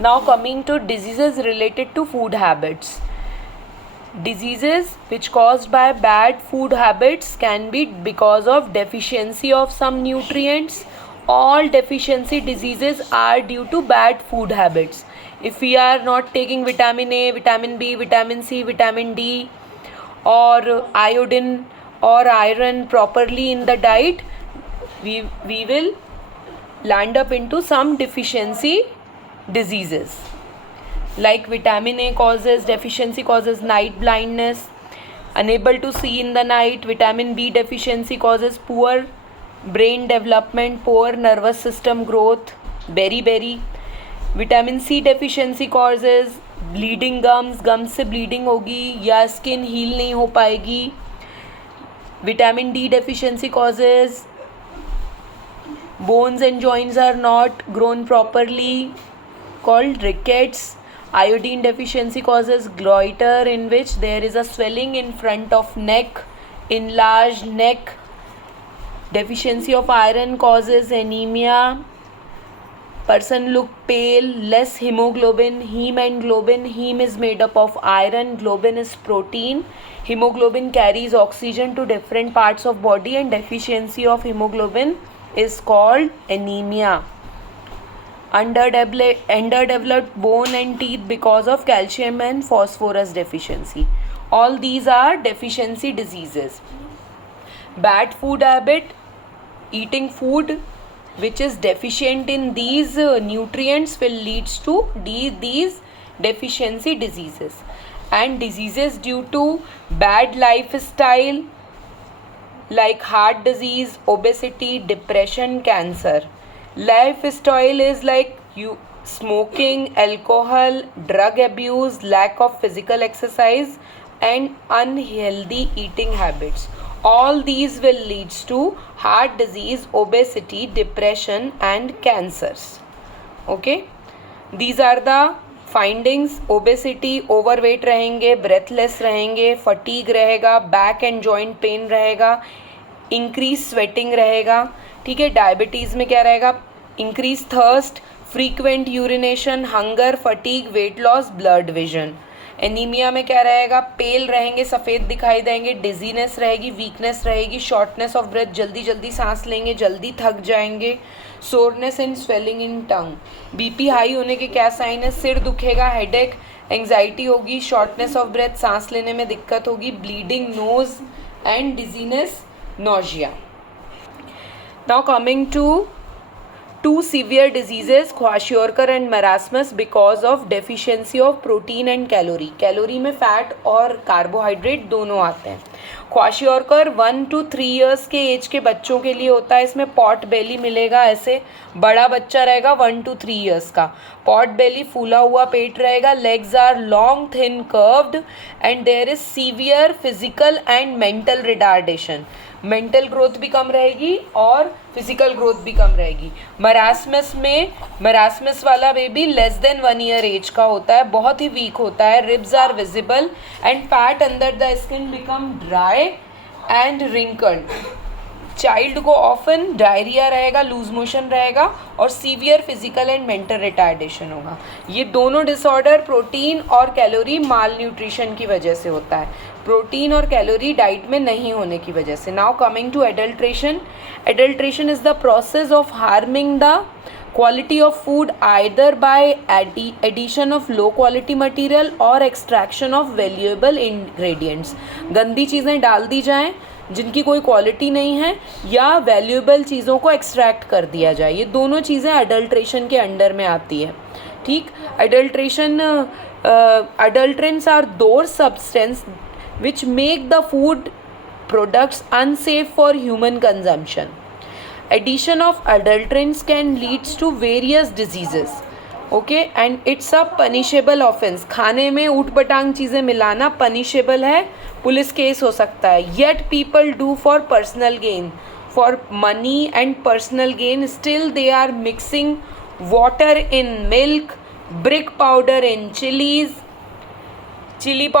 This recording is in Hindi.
Now coming to diseases related to food habits. Diseases which caused by bad food habits can be because of deficiency of some nutrients. All deficiency diseases are due to bad food habits. If we are not taking vitamin A, vitamin B, vitamin C, vitamin D, or iodine or iron properly in the diet, we will land up into some deficiency diseases. Like vitamin A deficiency causes night blindness, unable to see in the night. Vitamin B deficiency causes poor brain development, poor nervous system growth, beriberi. Vitamin C deficiency causes bleeding gums से bleeding होगी या skin heal नहीं हो पाएगी. Vitamin D deficiency causes bones and joints are not grown properly, called rickets. Iodine deficiency causes goiter, in which there is a swelling in front of neck, enlarged neck. Deficiency of iron causes anemia. Person look pale, less hemoglobin. Heme and globin. Heme is made up of iron, globin is protein. Hemoglobin carries oxygen to different parts of body, and deficiency of hemoglobin is called anemia. Underdeveloped bone and teeth because of calcium and phosphorus deficiency. All these are deficiency diseases. Bad food habit, eating food which is deficient in these nutrients will leads to these deficiency diseases. And diseases due to bad lifestyle like heart disease, obesity, depression, cancer. Lifestyle is like you smoking, alcohol, drug abuse, lack of physical exercise, and unhealthy eating habits. All these will lead to heart disease, obesity, depression, and cancers. Okay, these are the findings. Obesity, overweight रहेंगे, ब्रेथलेस रहेंगे, फटीग रहेगा, बैक एंड जॉइंट पेन रहेगा, इंक्रीज स्वेटिंग रहेगा. ठीक है. डायबिटीज़ में क्या रहेगा? Increase thirst, frequent urination, hunger, fatigue, weight loss, blood vision. Anaemia में क्या रहेगा? पेल रहेंगे, सफ़ेद दिखाई देंगे, डिजीनेस रहेगी, वीकनेस रहेगी, शॉर्टनेस ऑफ ब्रेथ, जल्दी जल्दी सांस लेंगे, जल्दी थक जाएंगे, soreness and swelling in tongue. BP high होने के क्या साइन है? सिर दुखेगा, हेडेक, एंग्जाइटी होगी, शॉर्टनेस ऑफ ब्रेथ, सांस लेने में दिक्कत होगी, bleeding nose and dizziness, nausea. Now coming to two severe diseases, kwashiorkor and marasmus, because of deficiency of protein and calorie. Calorie में फैट और कार्बोहाइड्रेट दोनों आते हैं. kwashiorkor 1 to 3 years के एज के बच्चों के लिए होता है. इसमें पॉट बेली मिलेगा. ऐसे बड़ा बच्चा रहेगा 1 to 3 years का. पॉट बेली, फूला हुआ पेट रहेगा. Legs are long, thin, curved, and there is severe physical and mental retardation. Mental growth भी कम रहेगी और फिजिकल ग्रोथ भी कम रहेगी. मरासमस वाला baby less than 1 year age का होता है, बहुत ही वीक होता है. Ribs are visible and fat under the skin become dry and wrinkled. Child को ऑफन डायरिया रहेगा, लूज मोशन रहेगा और severe physical and mental retardation होगा. ये दोनों डिसऑर्डर प्रोटीन और कैलोरी माल न्यूट्रिशन की वजह से होता है. प्रोटीन और कैलोरी डाइट में नहीं होने की वजह से. Now coming to adulteration. Adulteration is the process of harming the quality of food either by addition of low quality material or extraction of valuable ingredients. गंदी चीज़ें डाल दी जाएं जिनकी कोई क्वालिटी नहीं है, या वैल्यूएबल चीज़ों को एक्सट्रैक्ट कर दिया जाए. ये दोनों चीज़ें अडल्ट्रेशन के अंडर में आती है. ठीक. Adulteration, adulterants are those substance which make the food products unsafe for human consumption. Addition of adulterants can lead to various diseases. Okay, and it's a punishable offense. खाने में ऊट-पटांग चीज़ें मिलाना punishable है, पुलिस केस हो सकता है. Yet people do for personal gain, for money and personal gain. Still they are mixing water in milk, brick powder in chili powder